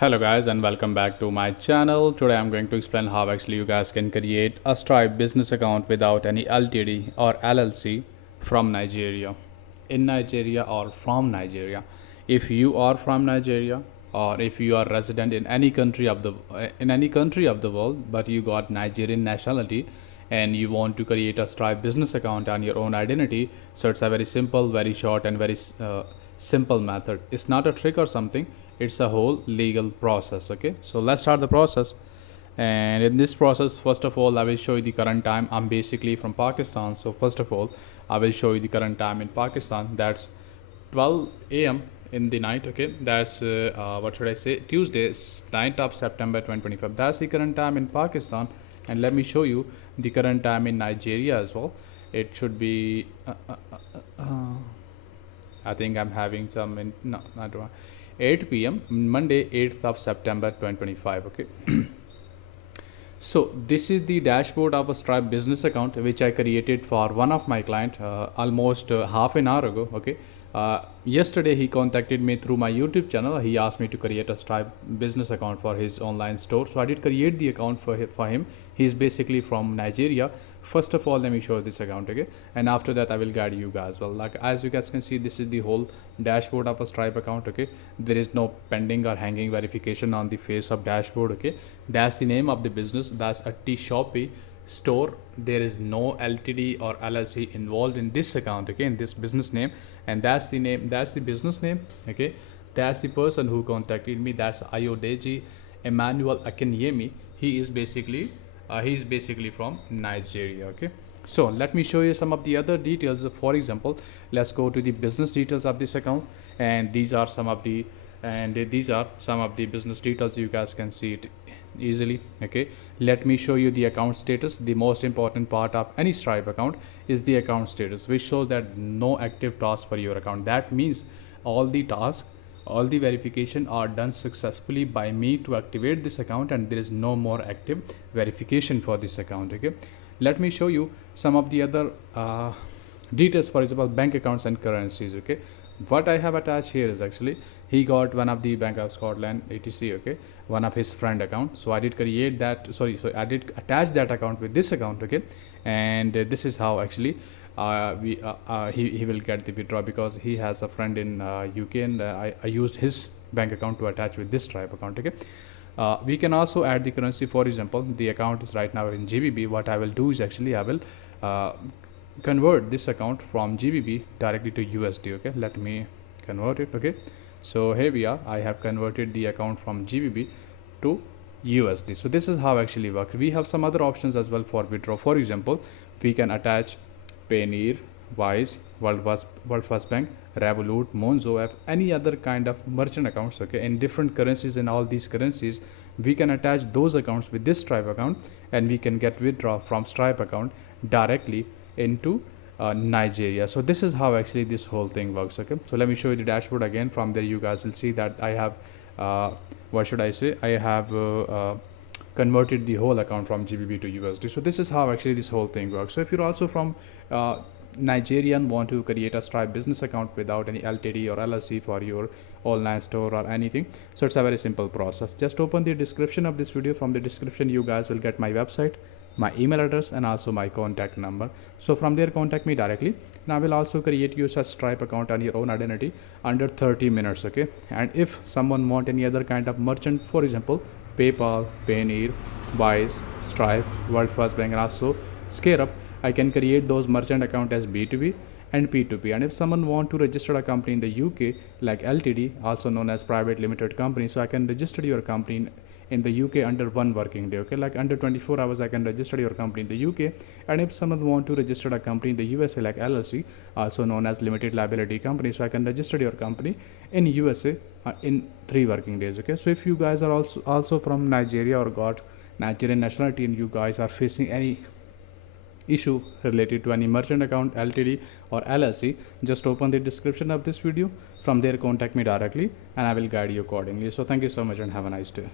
Hello guys and welcome back to my channel. Today I'm going to explain how actually you guys can create a Stripe business account without any LTD or LLC from Nigeria, in Nigeria or from Nigeria. If you are from Nigeria or if you are resident in any country of the world but you got Nigerian nationality and you want to create a Stripe business account on your own identity, so it's a very simple, very short and very simple method. It's not a trick or something, it's a whole legal process. Okay, so let's start the process. And in this process, first of all, I will show you the current time. I'm basically from Pakistan, so first of all I will show you the current time in Pakistan. That's 12 a.m. in the night. Okay, that's what should I say, Tuesday, 9th of September 2025. That's the current time in Pakistan. And let me show you the current time in Nigeria as well. It should be I think I'm having some no, not 8 p.m. Monday, 8th of September 2025. Okay. So this is the dashboard of a Stripe business account which I created for one of my client almost half an hour ago. Okay. Yesterday he contacted me through my YouTube channel. He asked me to create a Stripe business account for his online store. So I did create the account for him. He's basically from Nigeria. First of all, let me show this account. Okay, and after that I will guide you guys. Well, like as you guys can see, this is the whole dashboard of a Stripe account. Okay, there is no pending or hanging verification on the face of dashboard. Okay, that's the name of the business. That's a Shopee store. There is no LTD or LLC involved in this account. Okay, in this business name, and that's the name, that's the business name. Okay, that's the person who contacted me. That's 𝐂𝐨𝐧𝐭𝐚𝐜𝐭 𝐔𝐬 𝐓𝐨𝐝. He is basically from Nigeria. Okay, so let me show you some of the other details. For example, let's go to the business details of this account, and these are some of the business details. You guys can see it easily. Okay, let me show you the account status. The most important part of any Stripe account is the account status, which shows that no active tasks for your account. That means all the tasks, all the verification are done successfully by me to activate this account, and there is no more active verification for this account. Okay, let me show you some of the other details. For example, bank accounts and currencies. Okay, what I have attached here is actually he got one of the Bank of Scotland etc. Okay, one of his friend account. So I did create that, so I did attach that account with this account. Okay, and this is how actually he will get the withdraw, because he has a friend in UK, and I used his bank account to attach with this Stripe account. Okay, we can also add the currency. For example, the account is right now in GBP. What I will do is actually I will convert this account from GBP directly to USD. Okay, let me convert it. Okay, so here we are. I have converted the account from GBP to USD. So this is how actually works. We have some other options as well for withdraw. For example, we can attach Payoneer, Wise, World First Bank, Revolut, Monzo, any other kind of merchant accounts. Okay, in different currencies. In all these currencies, we can attach those accounts with this Stripe account, and we can get withdraw from Stripe account directly into Nigeria. So this is how actually this whole thing works. Okay, so let me show you the dashboard again. From there you guys will see that I have what should I say, I have converted the whole account from GBP to USD. So this is how actually this whole thing works. So if you're also from Nigerian, want to create a Stripe business account without any LTD or LLC for your online store or anything, so it's a very simple process. Just open the description of this video. From the description you guys will get my website, my email address, and also my contact number. So from there contact me directly, and I will also create you such Stripe account on your own identity under 30 minutes. Okay, and if someone want any other kind of merchant, for example PayPal, Payoneer, Wise, Stripe, World First Bank, and also ScareUp, I can create those merchant account as B2B and P2P. And if someone want to register a company in the UK like LTD, also known as private limited company, so I can register your company in the UK under 1 working day. Okay, like under 24 hours I can register your company in the UK. And if someone want to register a company in the USA like LLC, also known as limited liability company, so I can register your company in USA in 3 working days. Okay, so if you guys are also from Nigeria or got Nigerian nationality, and you guys are facing any issue related to any merchant account, LTD or LLC, just open the description of this video. From there contact me directly, and I will guide you accordingly. So thank you so much and have a nice day.